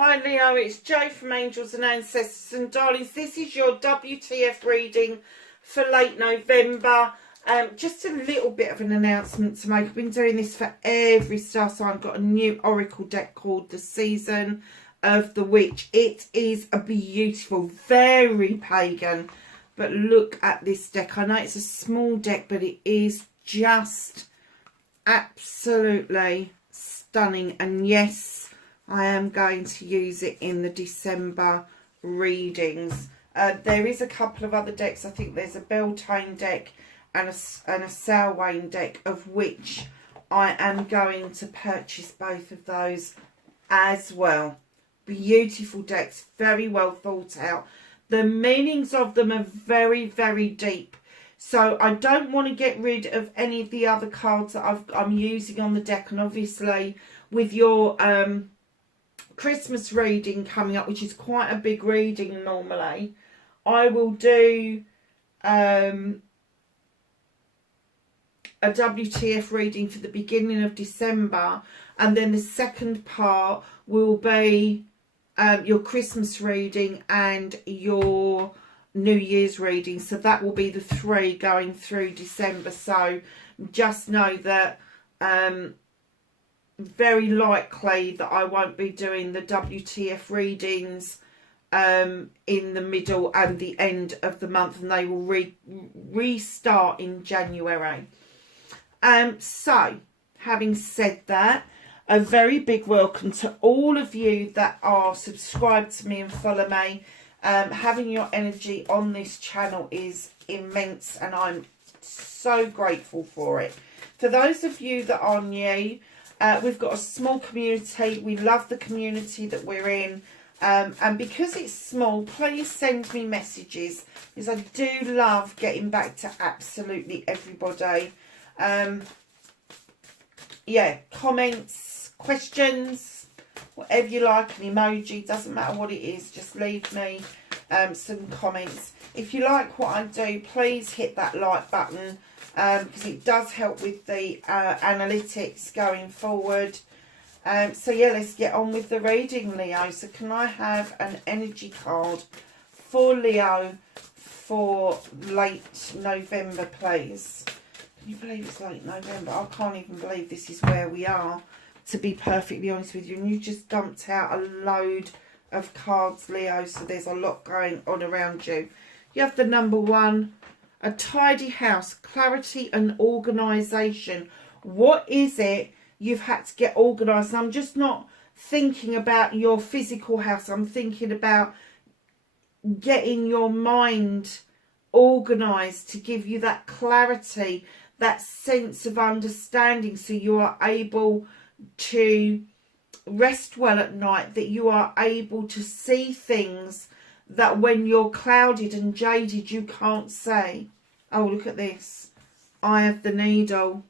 Hi Leo, it's Jo from Angels and Ancestors, and darlings, this is your WTF reading for late November. Just a little bit of an announcement to make. I've been doing this for every star sign. I've got a new oracle deck called the Season of the Witch. It is a beautiful, very pagan, but look at this deck. I know it's a small deck, but it is just absolutely stunning. And yes, I am going to use it in the December readings. There is a couple of other decks. I think there's a Beltane deck and a Samhain deck, of which I am going to purchase both of those as well. Beautiful decks, very well thought out. The meanings of them are very, very deep. So I don't want to get rid of any of the other cards that I'm using on the deck. And obviously with your Christmas reading coming up, which is quite a big reading normally, I will do a WTF reading for the beginning of December, and then the second part will be your Christmas reading and your New Year's reading. So that will be the three going through December. So just know that very likely that I won't be doing the WTF readings in the middle and the end of the month, and they will restart in January. So having said that, a very big welcome to all of you that are subscribed to me and follow me. Having your energy on this channel is immense, and I'm so grateful for it. For those of you that are new, we've got a small community. We love the community that we're in. And because it's small, please send me messages, because I do love getting back to absolutely everybody. Yeah, comments, questions, whatever you like, an emoji, doesn't matter what it is, just leave me some comments. If you like what I do, please hit that like button, because it does help with the analytics going forward. So yeah, let's get on with the reading, Leo. So can I have an energy card for Leo for late November, please? Can you believe it's late November? I can't even believe this is where we are, to be perfectly honest with you. And you just dumped out a load of cards, Leo, so there's a lot going on around you. You have the number 1, a tidy house, clarity and organisation. What is it you've had to get organised? And I'm just not thinking about your physical house. I'm thinking about getting your mind organised to give you that clarity, that sense of understanding, so you are able to rest well at night, that you are able to see things that when you're clouded and jaded you can't see. Oh, look at this. Eye of the Needle.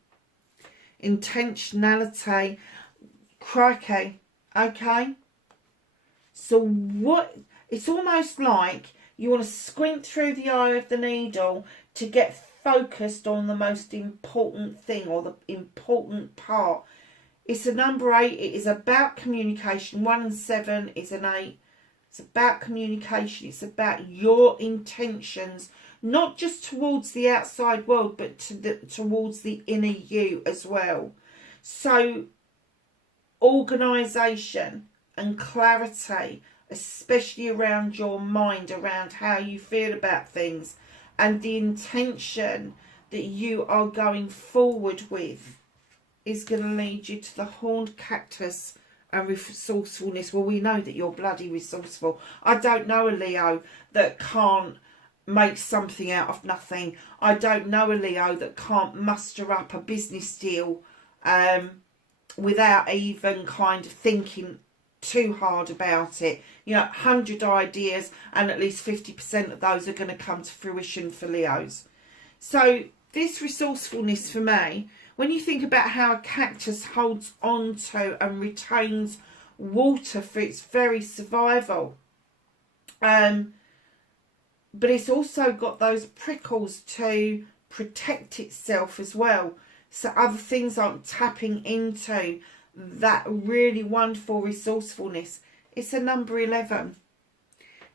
Intentionality. Crikey. Okay. So what, it's almost like you want to squint through the eye of the needle to get focused on the most important thing, or the important part. It's a number 8. It is about communication. 1 and 7 is an 8. It's about communication. It's about your intentions, not just towards the outside world, but towards the inner you as well. So organisation and clarity, especially around your mind, around how you feel about things, and the intention that you are going forward with, is going to lead you to the horned cactus and resourcefulness. Well, we know that you're bloody resourceful. I don't know a Leo that can't make something out of nothing. I don't know a Leo that can't muster up a business deal without even kind of thinking too hard about it. You know, 100 ideas, and at least 50% of those are going to come to fruition for Leos. So this resourcefulness for me, when you think about how a cactus holds on to and retains water for its very survival, but it's also got those prickles to protect itself as well, so other things aren't tapping into that really wonderful resourcefulness. It's a number 11.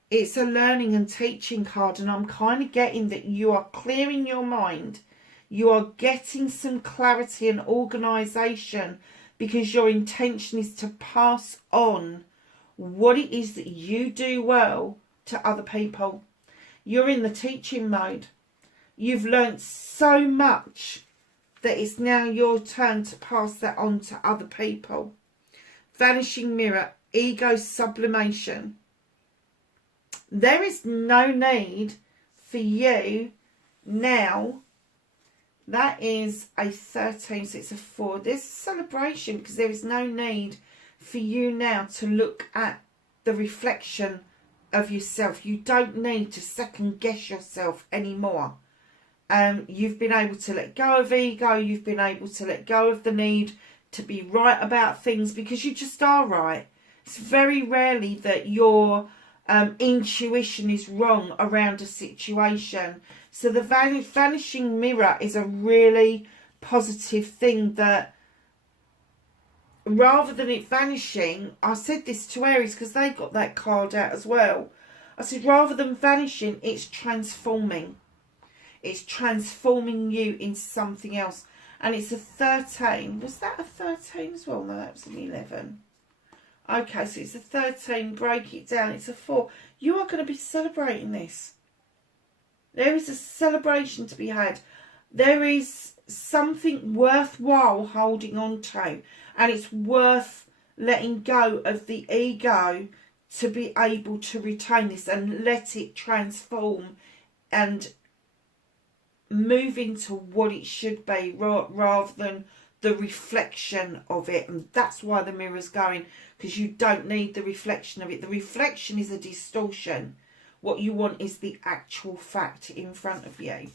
It's a learning and teaching card, and I'm kind of getting that you are clearing your mind. You are getting some clarity and organisation because your intention is to pass on what it is that you do well to other people. You're in the teaching mode. You've learnt so much that it's now your turn to pass that on to other people. Vanishing mirror, ego sublimation. There is no need for you now. That is a 13, so it's a 4. There's a celebration because there is no need for you now to look at the reflection of yourself. You don't need to second guess yourself anymore. You've been able to let go of ego. You've been able to let go of the need to be right about things because you just are right. It's very rarely that your intuition is wrong around a situation. So the vanishing mirror is a really positive thing, that rather than it vanishing, I said this to Aries because they got that card out as well. I said rather than vanishing, it's transforming. It's transforming you into something else. And it's a 13. Was that a 13 as well? No, that was an 11. Okay, so it's a 13. Break it down. It's a 4. You are going to be celebrating this. There is a celebration to be had. There is something worthwhile holding on to. And it's worth letting go of the ego to be able to retain this and let it transform and move into what it should be rather than the reflection of it. And that's why the mirror's going, because you don't need the reflection of it. The reflection is a distortion. What you want is the actual fact in front of you.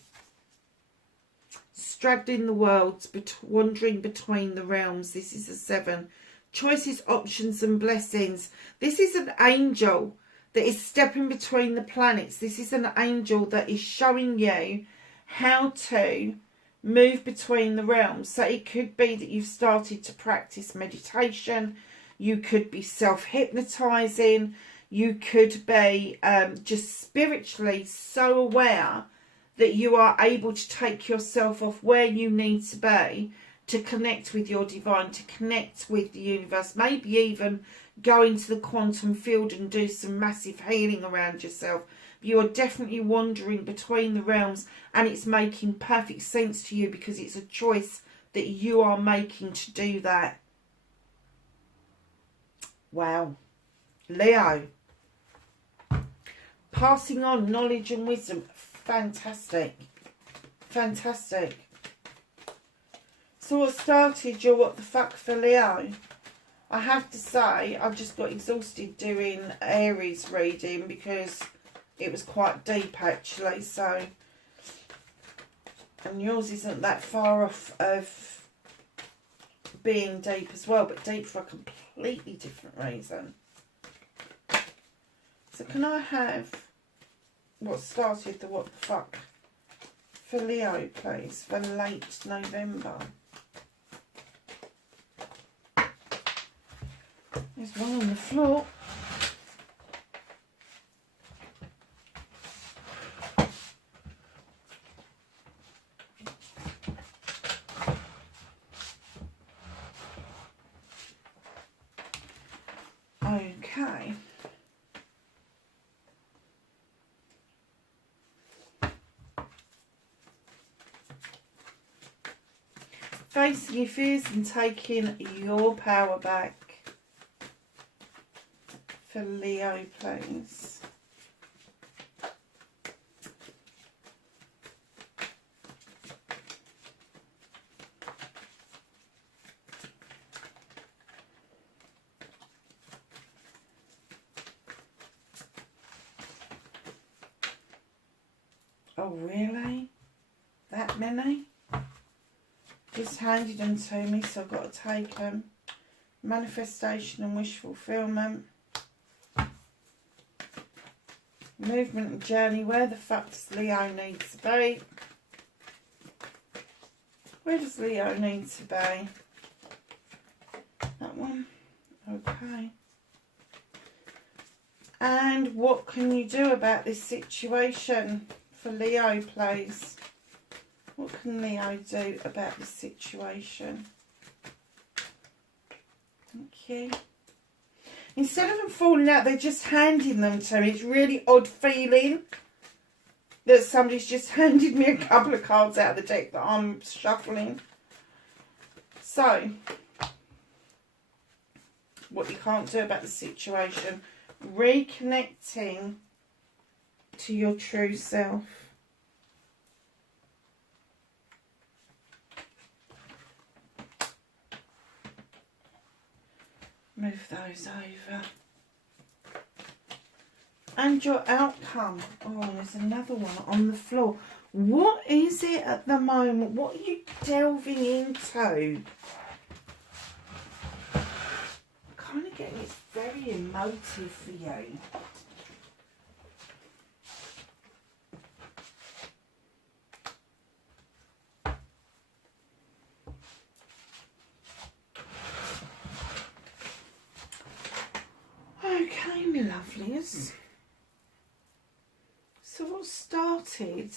Straddling the worlds, wandering between the realms. This is a 7. Choices, options and blessings. This is an angel that is stepping between the planets. This is an angel that is showing you how to move between the realms. So it could be that you've started to practice meditation. You could be self-hypnotizing. You could be just spiritually so aware that you are able to take yourself off where you need to be to connect with your divine, to connect with the universe, maybe even go into the quantum field and do some massive healing around yourself. You are definitely wandering between the realms, and it's making perfect sense to you because it's a choice that you are making to do that. Wow. Leo. Passing on knowledge and wisdom. Fantastic. Fantastic. So what started your what the fuck for Leo? I have to say, I just got exhausted doing Aries reading because it was quite deep actually. So, and yours isn't that far off of being deep as well, but deep for a completely different reason. So can I have what started the what the fuck for Leo, please, for late November? There's one on the floor. Okay. Facing your fears and taking your power back. For Leo, please. Oh, really? That many? Just handed them to me, so I've got to take them. Manifestation and wish fulfillment. Movement and journey. Where the fuck does Leo need to be? Where does Leo need to be? That one. Okay. And what can you do about this situation for Leo, please? What can Leo do about this situation? Thank you. Instead of them falling out, they're just handing them to me. It's really odd feeling that somebody's just handed me a couple of cards out of the deck that I'm shuffling. So, what you can't do about the situation. Reconnecting to your true self. Move those over. And your outcome. Oh, there's another one on the floor. What is it at the moment? What are you delving into? I'm kind of getting it's very emotive for you. Okay, my lovelies. So what started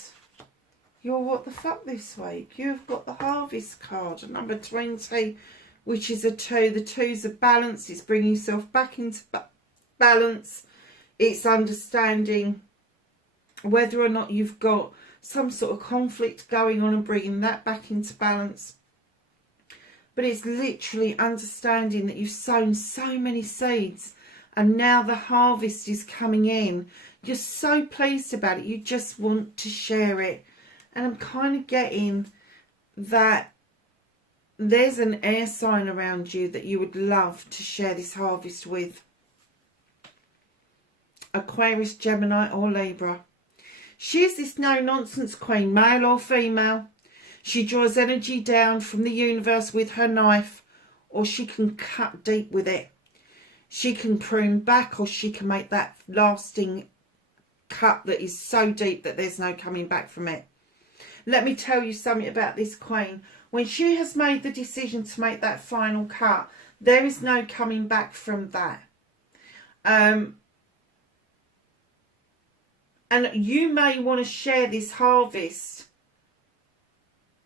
your what the fuck this week? You've got the Harvest card, number 20, which is a 2. The 2's a balance. It's bringing yourself back into balance. It's understanding whether or not you've got some sort of conflict going on and bringing that back into balance. But it's literally understanding that you've sown so many seeds and now the harvest is coming in. You're so pleased about it. You just want to share it. And I'm kind of getting that there's an air sign around you that you would love to share this harvest with. Aquarius, Gemini or Libra. She is this no-nonsense queen, male or female. She draws energy down from the universe with her knife, or she can cut deep with it. She can prune back, or she can make that lasting cut that is so deep that there's no coming back from it. Let me tell you something about this queen. When she has made the decision to make that final cut, there is no coming back from that. And you may want to share this harvest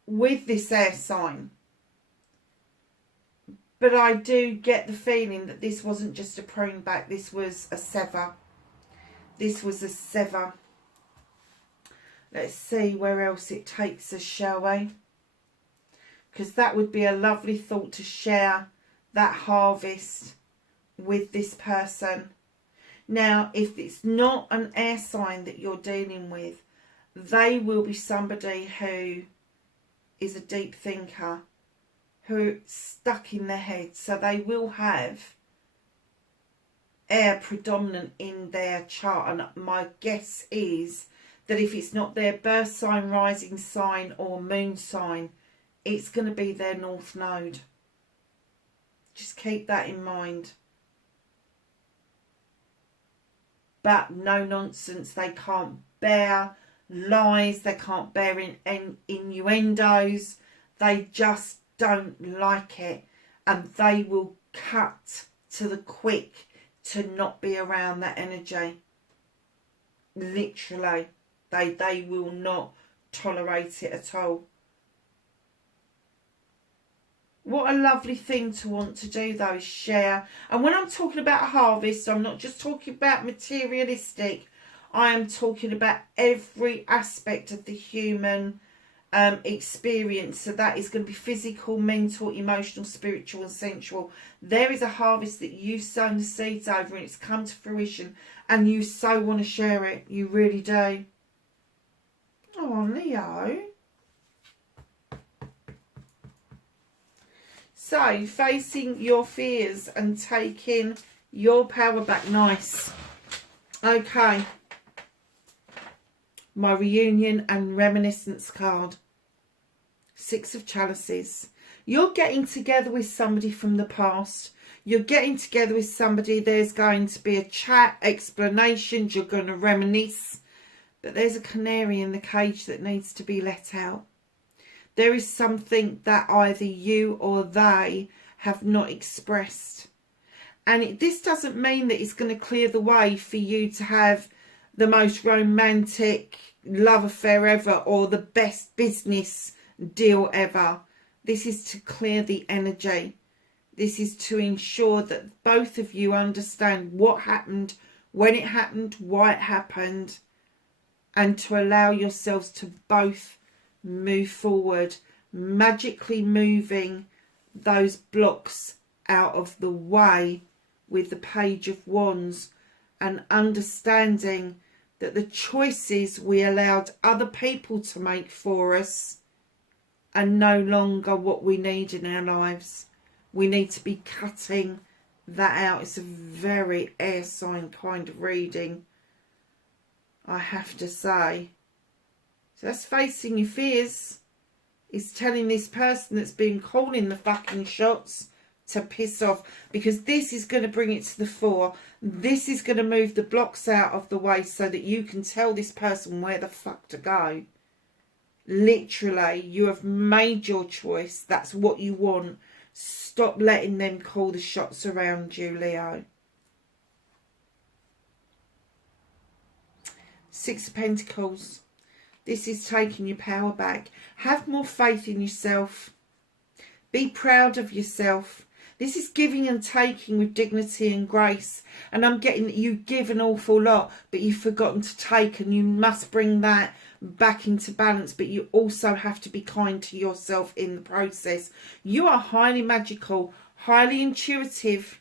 with this air sign. But I do get the feeling that this wasn't just a prune back. This was a sever. This was a sever. Let's see where else it takes us, shall we? Because that would be a lovely thought to share that harvest with this person. Now, if it's not an air sign that you're dealing with, they will be somebody who is a deep thinker, who stuck in their head. So they will have air predominant in their chart. And my guess is that if it's not their birth sign, rising sign or moon sign, it's going to be their north node. Just keep that in mind. But no nonsense. They can't bear lies. They can't bear innuendos. They just don't like it. And they will cut to the quick to not be around that energy. Literally. They will not tolerate it at all. What a lovely thing to want to do though, is share. And when I'm talking about a harvest, I'm not just talking about materialistic. I am talking about every aspect of the human experience. So that is going to be physical, mental, emotional, spiritual and sensual. There is a harvest that you've sown the seeds over and it's come to fruition. And you so want to share it. You really do. Oh, Leo. So, facing your fears and taking your power back. Nice. Okay. My reunion and reminiscence card. 6 of Chalices. You're getting together with somebody from the past. You're getting together with somebody. There's going to be a chat, explanations. You're going to reminisce. But there's a canary in the cage that needs to be let out. There is something that either you or they have not expressed. And this doesn't mean that it's going to clear the way for you to have the most romantic love affair ever or the best business deal ever. This is to clear the energy. This is to ensure that both of you understand what happened, when it happened, why it happened, and to allow yourselves to both move forward, magically moving those blocks out of the way with the Page of Wands, and understanding that the choices we allowed other people to make for us are no longer what we need in our lives. We need to be cutting that out. It's a very air sign kind of reading, I have to say. So that's facing your fears. Is telling this person that's been calling the fucking shots to piss off, because this is going to bring it to the fore. This is going to move the blocks out of the way so that you can tell this person where the fuck to go. Literally, you have made your choice. That's what you want. Stop letting them call the shots around you, Leo. Six of Pentacles. This is taking your power back. Have more faith in yourself. Be proud of yourself. This is giving and taking with dignity and grace. And I'm getting that you give an awful lot, but you've forgotten to take, and you must bring that back into balance. But you also have to be kind to yourself in the process. You are highly magical, highly intuitive.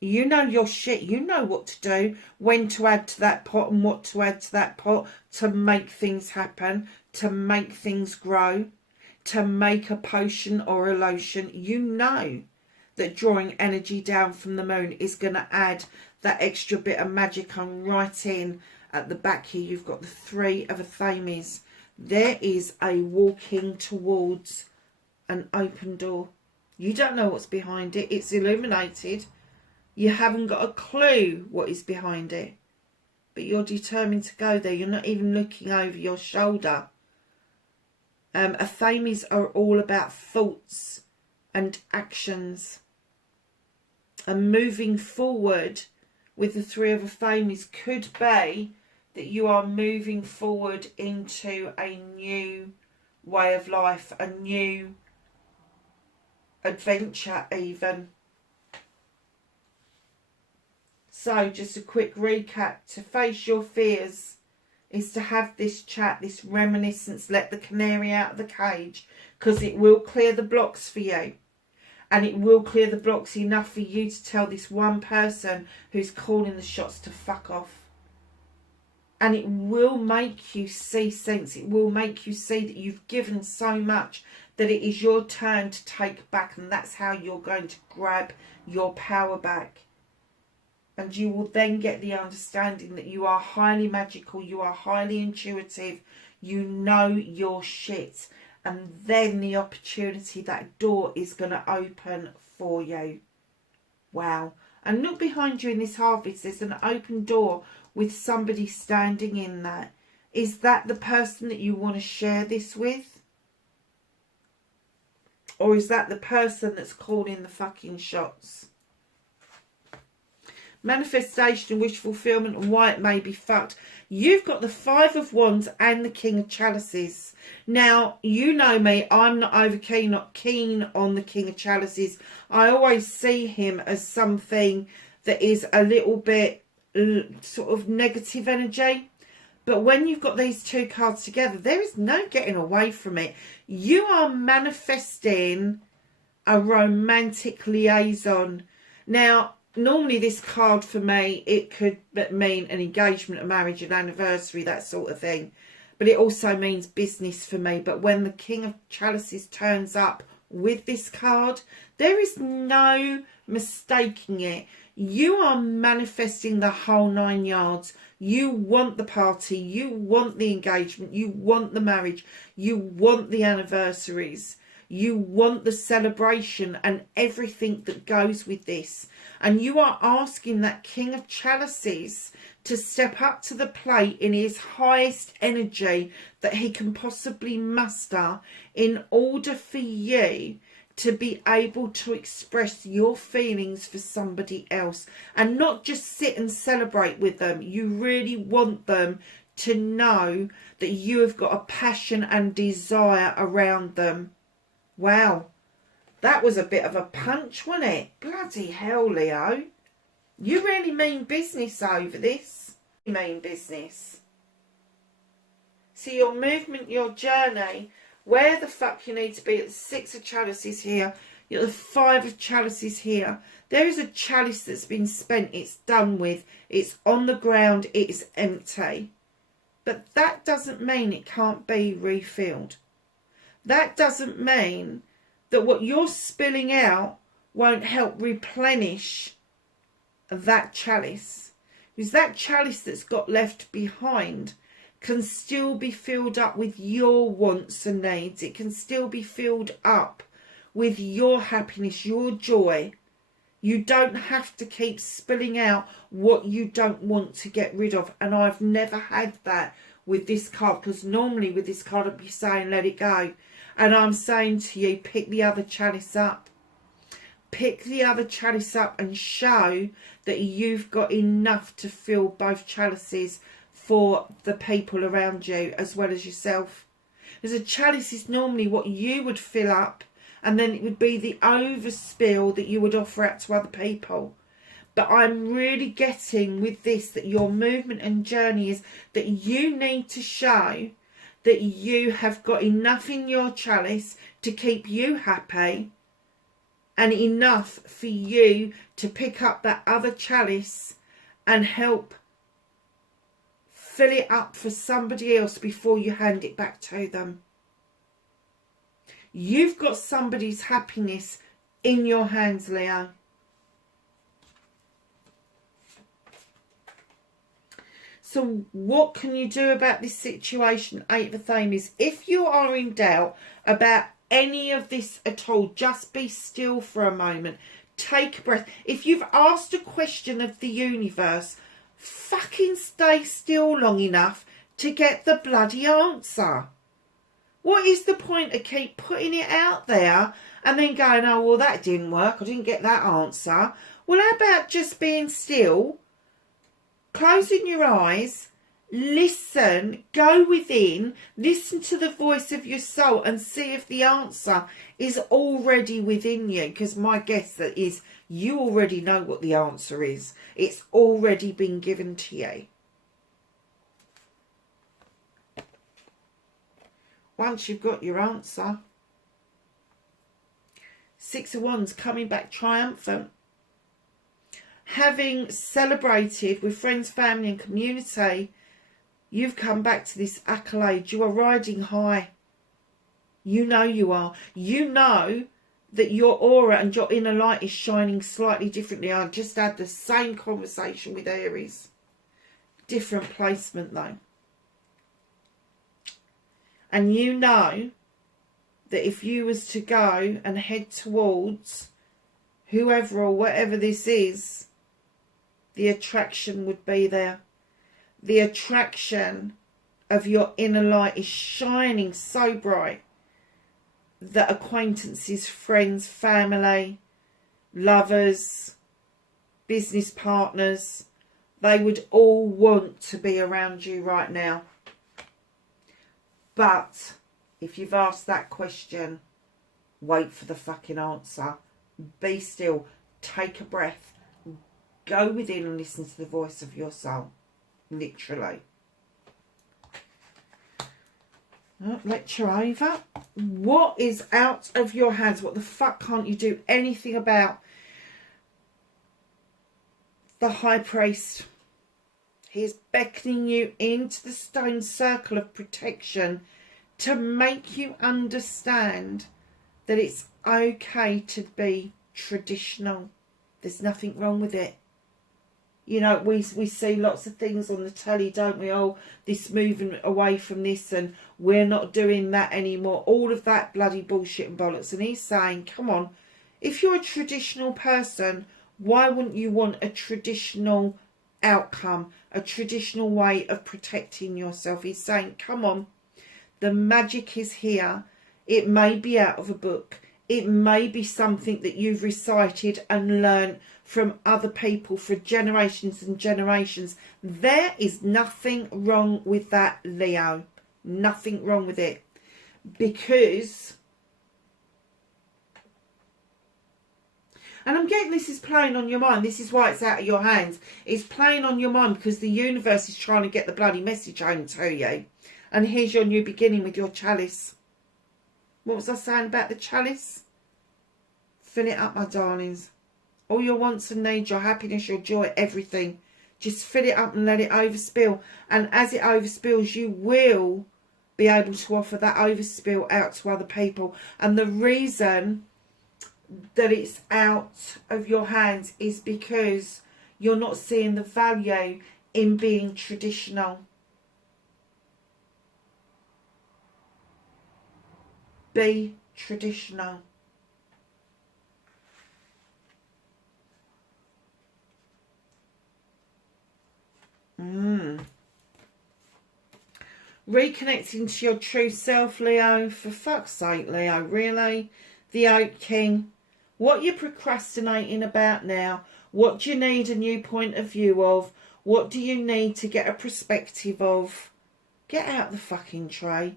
You know your shit. You know what to do, when to add to that pot and what to add to that pot to make things happen, to make things grow, to make a potion or a lotion. You know that drawing energy down from the moon is going to add that extra bit of magic. And right in at the back here, you've got the Three of Athames. There is a walking towards an open door. You don't know what's behind it. It's illuminated. You haven't got a clue what is behind it, but you're determined to go there. You're not even looking over your shoulder. Athames are all about thoughts and actions. And moving forward with the Three of Athames could be that you are moving forward into a new way of life, a new adventure even. So just a quick recap. To face your fears is to have this chat, this reminiscence. Let the canary out of the cage, because it will clear the blocks for you. And it will clear the blocks enough for you to tell this one person who's calling the shots to fuck off. And it will make you see sense. It will make you see that you've given so much that it is your turn to take back. And that's how you're going to grab your power back. And you will then get the understanding that you are highly magical, you are highly intuitive, you know your shit. And then the opportunity, that door is going to open for you. Wow. And look behind you in this harvest, there's an open door with somebody standing in that. Is that the person that you want to share this with? Or is that the person that's calling the fucking shots? Manifestation, wish fulfillment, and why it may be fucked. You've got the Five of Wands and the King of Chalices. Now, you know me, I'm not not keen on the King of Chalices. I always see him as something that is a little bit sort of negative energy. But when you've got these two cards together, there is no getting away from it. You are manifesting a romantic liaison. Now, normally this card for me, it could mean an engagement, a marriage, an anniversary, that sort of thing. But it also means business for me. But when the King of Chalices turns up with this card, there is no mistaking it. You are manifesting the whole 9 yards. You want the party, you want the engagement, you want the marriage, you want the anniversaries. You want the celebration and everything that goes with this. And you are asking that King of Chalices to step up to the plate in his highest energy that he can possibly muster in order for you to be able to express your feelings for somebody else and not just sit and celebrate with them. You really want them to know that you have got a passion and desire around them. Wow, that was a bit of a punch, wasn't it? Bloody hell, Leo. You really mean business over this. You mean business. See, your movement, your journey, where the fuck you need to be at the 6 of chalices here, you're at the 5 of chalices here. There is a chalice that's been spent, it's done with, it's on the ground, it is empty. But that doesn't mean it can't be refilled. That doesn't mean that what you're spilling out won't help replenish that chalice. Because that chalice that's got left behind can still be filled up with your wants and needs. It can still be filled up with your happiness, your joy. You don't have to keep spilling out what you don't want to get rid of. And I've never had that with this card, because normally with this card I'd be saying let it go. And I'm saying to you, pick the other chalice up. Pick the other chalice up and show that you've got enough to fill both chalices for the people around you as well as yourself. Because a chalice is normally what you would fill up, and then it would be the overspill that you would offer out to other people. But I'm really getting with this that your movement and journey is that you need to show that you have got enough in your chalice to keep you happy, and enough for you to pick up that other chalice and help fill it up for somebody else before you hand it back to them. You've got somebody's happiness in your hands, Leo. So what can you do about this situation, 8 of Thames? If you are in doubt about any of this at all, just be still for a moment. Take a breath. If you've asked a question of the universe, fucking stay still long enough to get the bloody answer. What is the point of keep putting it out there and then going, oh, well, that didn't work, I didn't get that answer. Well, how about just being still, closing your eyes, listen, go within, listen to the voice of your soul and see if the answer is already within you. Because my guess that is you already know what the answer is. It's already been given to you. Once you've got your answer, 6 of Wands coming back triumphant. Having celebrated with friends, family and community, you've come back to this accolade. You are riding high. You know you are. You know that your aura and your inner light is shining slightly differently. I just had the same conversation with Aries. Different placement though. And you know that if you was to go and head towards whoever or whatever this is, the attraction would be there. The attraction of your inner light is shining so bright that acquaintances, friends, family, lovers, business partners, they would all want to be around you right now. But if you've asked that question, wait for the fucking answer. Be still. Take a breath. Go within and listen to the voice of your soul. Literally. Lecture over. What is out of your hands? What the fuck can't you do anything about? The High Priest. He is beckoning you into the stone circle of protection to make you understand that it's okay to be traditional. There's nothing wrong with it. You know, we see lots of things on the telly, don't we? Oh, this moving away from this and we're not doing that anymore. All of that bloody bullshit and bollocks. And he's saying, come on, if you're a traditional person, why wouldn't you want a traditional outcome, a traditional way of protecting yourself? He's saying, come on, the magic is here. It may be out of a book. It may be something that you've recited and learned from other people for generations and generations. There is nothing wrong with that, Leo. Nothing wrong with it. Because, and I'm getting this is playing on your mind. This is why it's out of your hands. It's playing on your mind because the universe is trying to get the bloody message home to you. And here's your new beginning with your chalice. What was I saying about the chalice? Fill it up, my darlings. All your wants and needs, your happiness, your joy, everything. Just fill it up and let it overspill. And as it overspills, you will be able to offer that overspill out to other people. And the reason that it's out of your hands is because you're not seeing the value in being traditional. Be traditional. Reconnecting to your true self, Leo. For fuck's sake, Leo, really? The Oak King. What you're procrastinating about now? What do you need a new point of view of? What do you need to get a perspective of? Get out the fucking tray.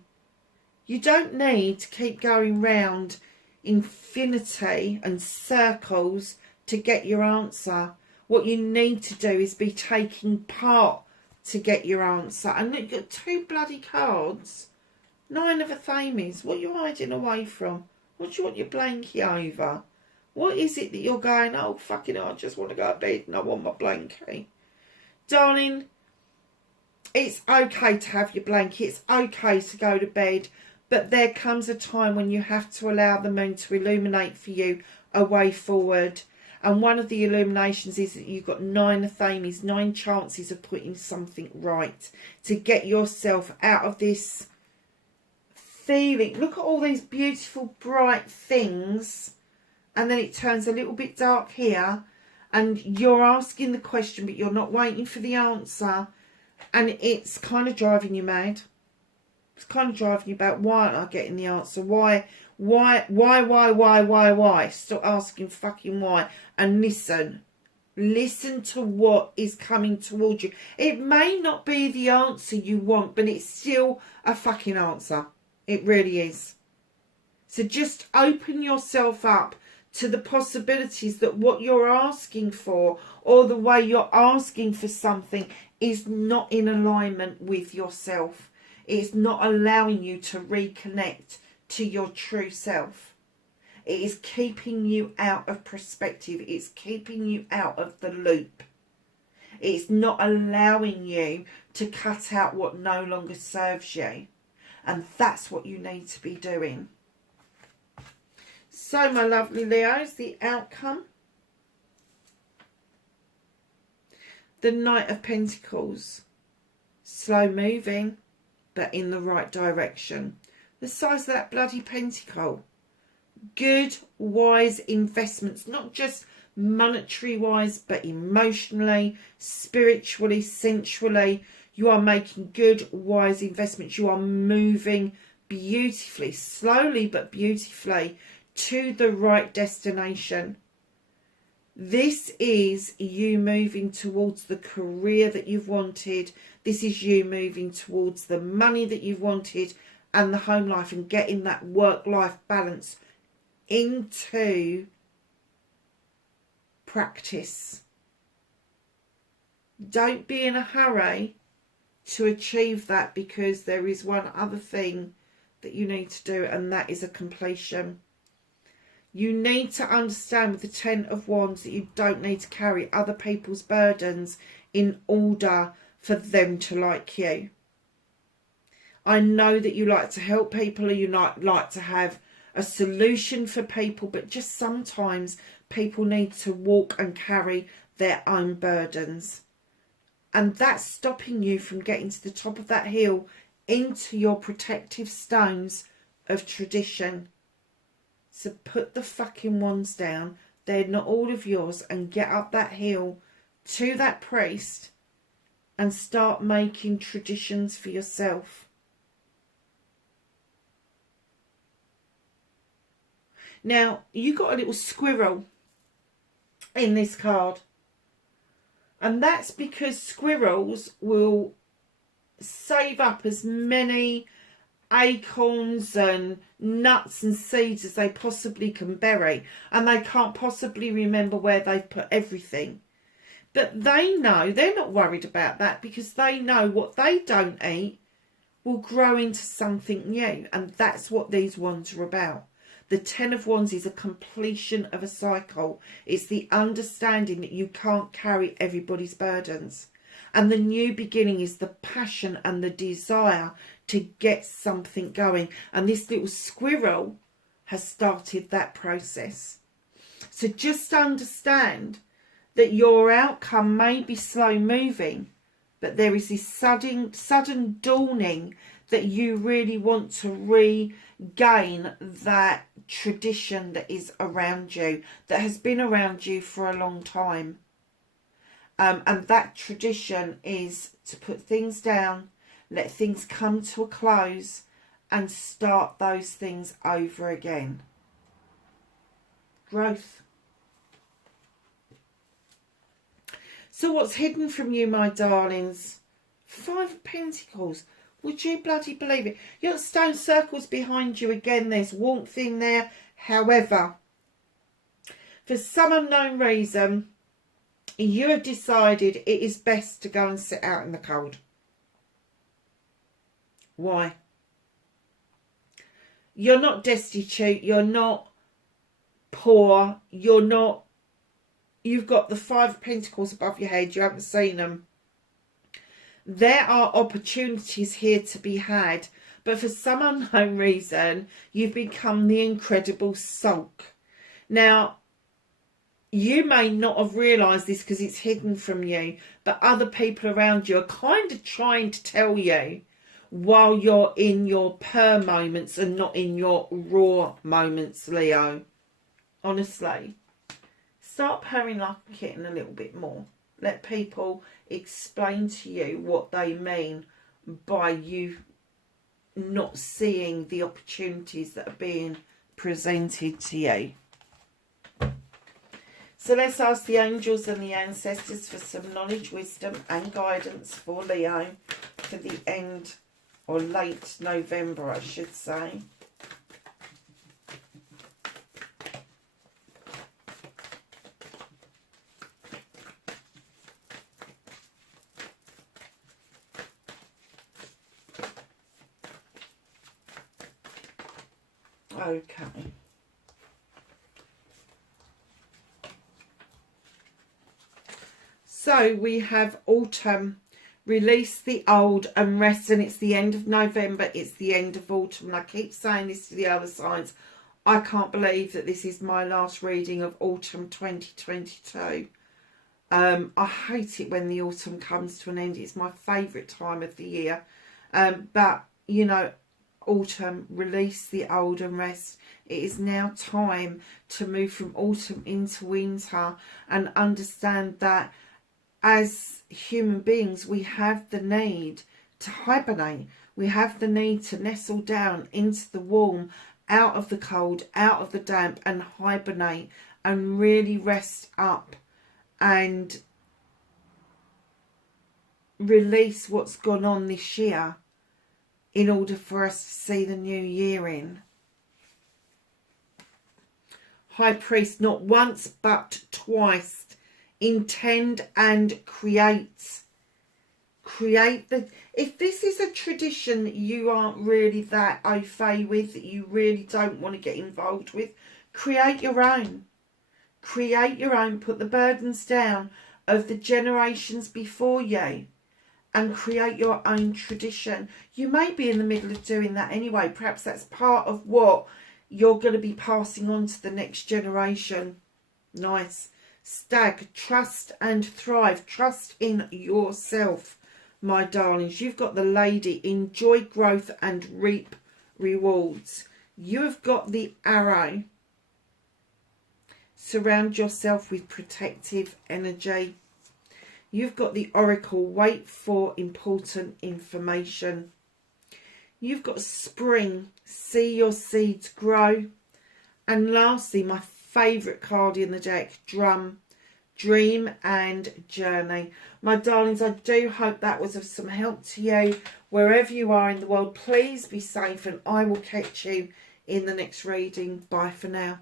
You don't need to keep going round infinity and circles to get your answer. What you need to do is be taking part to get your answer. And look, you've got 2 bloody cards. 9 of Athames. What are you hiding away from? What do you want your blankie over? What is it that you're going, oh, fucking hell, I just want to go to bed and I want my blankie? Darling, it's okay to have your blankie. It's okay to go to bed. But there comes a time when you have to allow the moon to illuminate for you a way forward. And one of the illuminations is that you've got 9 Athames, 9 chances of putting something right to get yourself out of this feeling. Look at all these beautiful, bright things. And then it turns a little bit dark here. And you're asking the question, but you're not waiting for the answer. And it's kind of driving you mad. It's kind of driving you back. Why aren't I getting the answer? Why? Stop asking fucking why. And listen. Listen to what is coming towards you. It may not be the answer you want, but it's still a fucking answer. It really is. So just open yourself up to the possibilities that what you're asking for or the way you're asking for something is not in alignment with yourself. It's not allowing you to reconnect to your true self. It is keeping you out of perspective. It's keeping you out of the loop. It's not allowing you to cut out what no longer serves you. And that's what you need to be doing. So, my lovely Leos, the outcome. The Knight of Pentacles. Slow moving, but in the right direction. The size of that bloody pentacle. Good, wise investments. Not just monetary wise, but emotionally, spiritually, sensually. You are making good, wise investments. You are moving beautifully, slowly but beautifully, to the right destination. This is you moving towards the career that you've wanted. This is you moving towards the money that you've wanted and the home life and getting that work-life balance into practice. Don't be in a hurry to achieve that because there is one other thing that you need to do, and that is a completion. You need to understand with the 10 of Wands that you don't need to carry other people's burdens in order for them to like you. I know that you like to help people, or you like to have a solution for people, but just sometimes people need to walk and carry their own burdens. And that's stopping you from getting to the top of that hill into your protective stones of tradition. So put the fucking wands down. They're not all of yours. And get up that hill to that priest and start making traditions for yourself. Now, you got a little squirrel in this card. And that's because squirrels will save up as many acorns and nuts and seeds as they possibly can bury. And they can't possibly remember where they've put everything. But they know, they're not worried about that, because they know what they don't eat will grow into something new. And that's what these wands are about. The Ten of Wands is a completion of a cycle. It's the understanding that you can't carry everybody's burdens. And the new beginning is the passion and the desire to get something going. And this little squirrel has started that process. So just understand that your outcome may be slow moving, but there is this sudden dawning that you really want to regain that tradition that is around you, that has been around you for a long time. And that tradition is to put things down, let things come to a close, and start those things over again. Growth. So what's hidden from you, my darlings? 5 of Pentacles. Would you bloody believe it? You've got stone circles behind you again. There's warmth in there. However, for some unknown reason, you have decided it is best to go and sit out in the cold. Why? You're not destitute. You're not poor. You're not... You've got the 5 of Pentacles above your head. You haven't seen them. There are opportunities here to be had, but for some unknown reason, you've become the incredible sulk. Now, you may not have realised this because it's hidden from you, but other people around you are kind of trying to tell you while you're in your purr moments and not in your raw moments, Leo. Honestly, start purring like a kitten a little bit more. Let people explain to you what they mean by you not seeing the opportunities that are being presented to you. So let's ask the angels and the ancestors for some knowledge, wisdom and guidance for Leo for the end, or late November, I should say. Okay. So we have autumn, release the old and rest, and it's the end of November, it's the end of autumn. And I keep saying this to the other signs. I can't believe that this is my last reading of autumn 2022. I hate it when the autumn comes to an end. It's my favourite time of the year. But, you know, autumn, release the old and rest. It is now time to move from autumn into winter and understand that as human beings, we have the need to hibernate. We have the need to nestle down into the warm, out of the cold, out of the damp, and hibernate and really rest up and release what's gone on this year in order for us to see the new year in. High Priest, not once but twice. Intend and create. Create the... If this is a tradition that you aren't really that au fait with, that you really don't want to get involved with, create your own. Create your own. Put the burdens down of the generations before you and create your own tradition. You may be in the middle of doing that anyway. Perhaps that's part of what you're going to be passing on to the next generation. Nice. Stag, trust and thrive. Trust in yourself, my darlings. You've got the Lady, enjoy growth and reap rewards. You have got the Arrow, surround yourself with protective energy. You've got the Oracle, wait for important information. You've got Spring, see your seeds grow. And lastly, my favourite card in the deck, Dream and Journey. My darlings, I do hope that was of some help to you. Wherever you are in the world, please be safe, and I will catch you in the next reading. Bye for now.